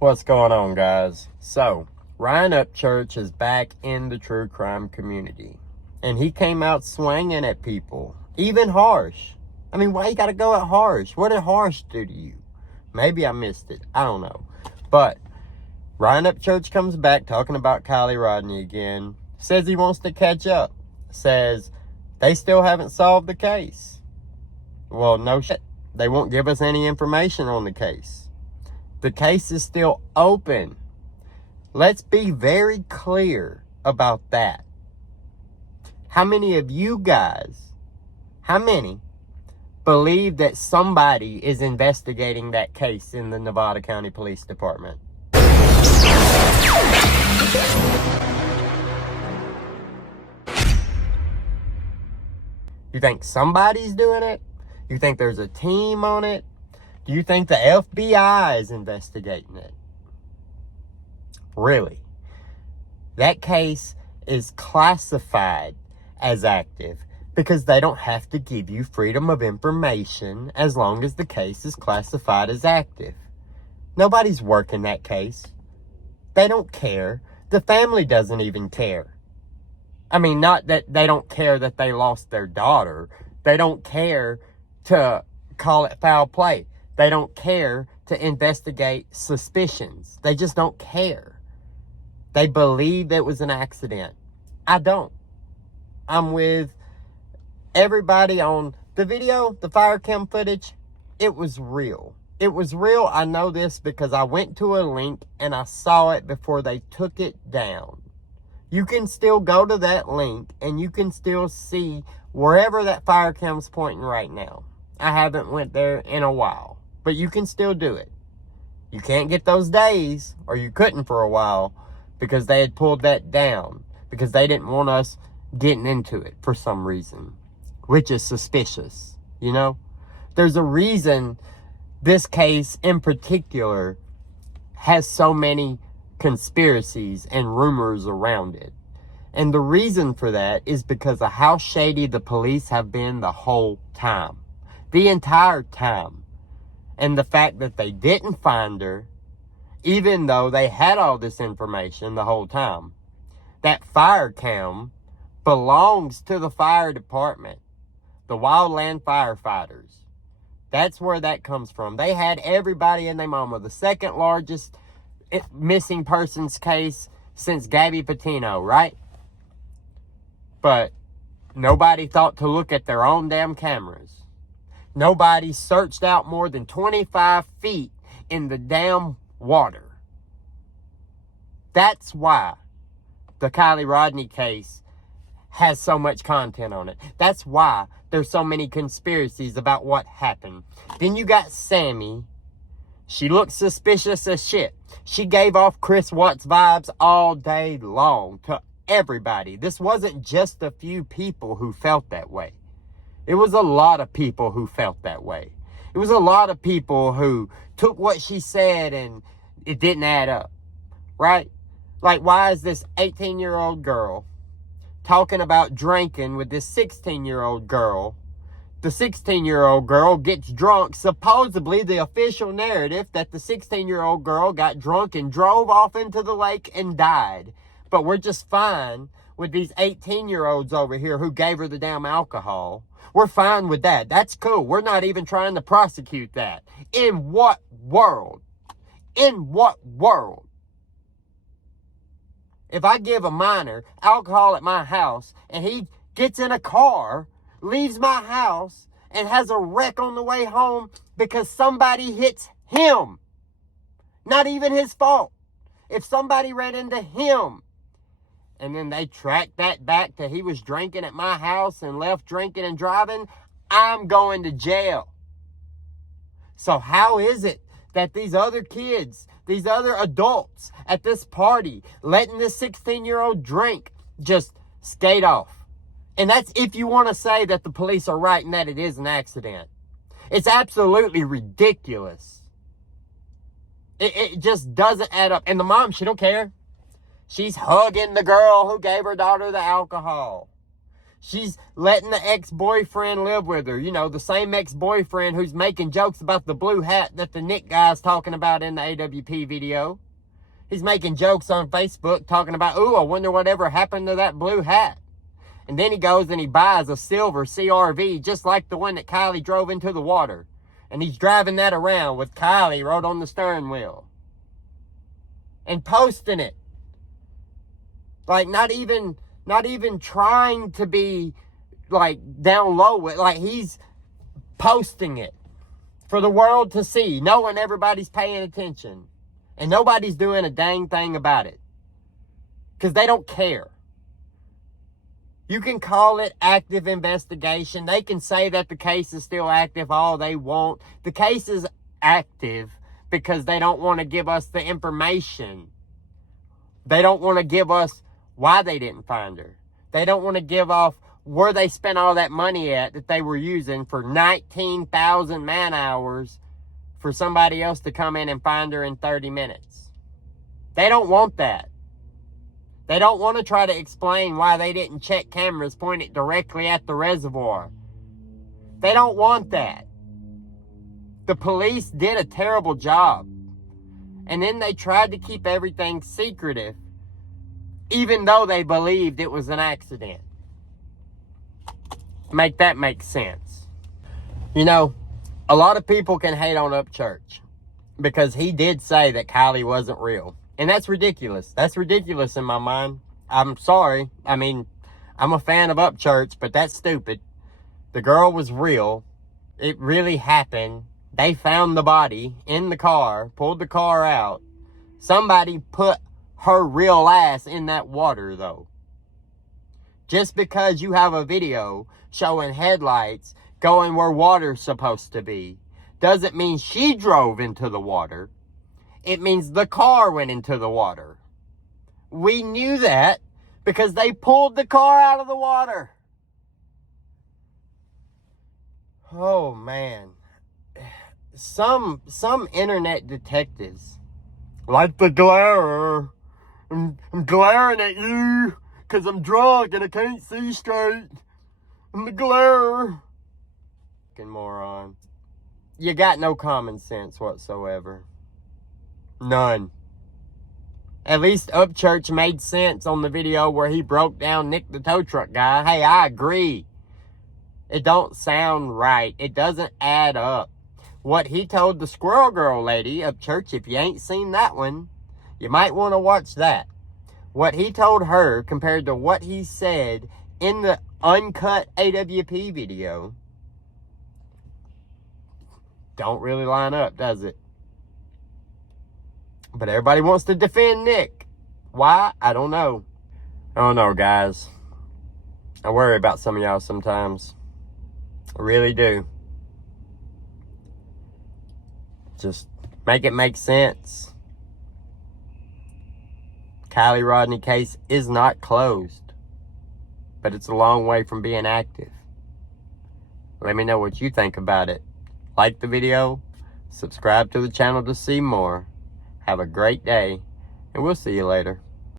What's going on, guys? So, Ryan Upchurch is back in the true crime community. And he came out swinging at people. Even harsh. I mean, why you gotta go at harsh? What did harsh do to you? Maybe I missed it. I don't know. But, Ryan Upchurch comes back talking about Kiely Rodney again. Says he wants to catch up. Says they still haven't solved the case. Well, no shit. They won't give us any information on the case. The case is still open. Let's be very clear about that. How many of you guys, believe that somebody is investigating that case in the Nevada County Police Department? You think somebody's doing it? You think there's a team on it? Do you think the FBI is investigating it? Really? That case is classified as active because they don't have to give you freedom of information as long as the case is classified as active. Nobody's working that case. They don't care. The family doesn't even care. I mean, not that they don't care that they lost their daughter. They don't care to call it foul play. They don't care to investigate suspicions. They just don't care. They believe it was an accident. I don't. I'm with everybody on the video, the fire cam footage. It was real. It was real. I know this because I went to a link and I saw it before they took it down. You can still go to that link and you can still see wherever that fire cam's pointing right now. I haven't went there in a while. But you can still do it. You can't get those days, or you couldn't for a while, because they had pulled that down. Because they didn't want us getting into it for some reason. Which is suspicious, you know? There's a reason this case in particular has so many conspiracies and rumors around it. And the reason for that is because of how shady the police have been the whole time. The entire time. And the fact that they didn't find her, even though they had all this information the whole time. That fire cam belongs to the fire department. The wildland firefighters. That's where that comes from. They had everybody and their mama. The second largest missing persons case since Gabby Patino, right? But nobody thought to look at their own damn cameras. Nobody searched out more than 25 feet in the damn water. That's why the Kiely Rodney case has so much content on it. That's why there's so many conspiracies about what happened. Then you got Sammy. She looked suspicious as shit. She gave off Chris Watts vibes all day long to everybody. This wasn't just a few people who felt that way. It was a lot of people who felt that way. It was a lot of people who took what she said and it didn't add up, right? Like, why is this 18-year-old girl talking about drinking with this 16-year-old girl? The 16-year-old girl gets drunk, supposedly the official narrative that the 16-year-old girl got drunk and drove off into the lake and died. But we're just fine with these 18-year-olds over here who gave her the damn alcohol. We're fine with that. That's cool. We're not even trying to prosecute that. In what world? In what world? If I give a minor alcohol at my house and he gets in a car, leaves my house, and has a wreck on the way home because somebody hits him, not even his fault. If somebody ran into him, and then they tracked that back to he was drinking at my house and left drinking and driving, I'm going to jail. So how is it that these other kids, these other adults at this party, letting this 16-year-old drink, just skate off? And that's if you want to say that the police are right and that it is an accident. It's absolutely ridiculous. It just doesn't add up. And the mom, she don't care. She's hugging the girl who gave her daughter the alcohol. She's letting the ex-boyfriend live with her. You know, the same ex-boyfriend who's making jokes about the blue hat that the Nick guy's talking about in the AWP video. He's making jokes on Facebook talking about, ooh, I wonder whatever happened to that blue hat. And then he goes and he buys a silver CRV just like the one that Kiely drove into the water. And he's driving that around with Kiely right on the steering wheel. And posting it. Like, not even trying to be, like, down low with, like, he's posting it for the world to see, knowing everybody's paying attention. And nobody's doing a dang thing about it. Because they don't care. You can call it active investigation. They can say that the case is still active all they want. The case is active because they don't want to give us the information. They don't want to give us why they didn't find her. They don't want to give off where they spent all that money at that they were using for 19,000 man hours for somebody else to come in and find her in 30 minutes. They don't want that. They don't want to try to explain why they didn't check cameras pointed directly at the reservoir. They don't want that. The police did a terrible job. And then they tried to keep everything secretive, even though they believed it was an accident. Make that make sense. You know, a lot of people can hate on Upchurch because he did say that Kiely wasn't real. And that's ridiculous. That's ridiculous in my mind. I'm sorry. I mean, I'm a fan of Upchurch, but that's stupid. The girl was real. It really happened. They found the body in the car, pulled the car out. Somebody put her real ass in that water, though. Just because you have a video showing headlights going where water's supposed to be doesn't mean she drove into the water. It means the car went into the water. We knew that because they pulled the car out of the water. Oh, man. Some internet detectives, like the glare. I'm glaring at you because I'm drunk and I can't see straight. I'm the glare. Fucking moron. You got no common sense whatsoever. None. At least Upchurch made sense on the video where he broke down Nick the tow truck guy. Hey, I agree. It don't sound right. It doesn't add up. What he told the Squirrel Girl lady, Upchurch, if you ain't seen that one, you might want to watch that. What he told her compared to what he said in the uncut AWP video don't really line up, does it? But everybody wants to defend Nick. Why? I don't know. I don't know, guys. I worry about some of y'all sometimes. I really do. Just make it make sense. Kiely Rodney case is not closed, but it's a long way from being active. Let me know what you think about it. Like the video, subscribe to the channel to see more. Have a great day, and we'll see you later.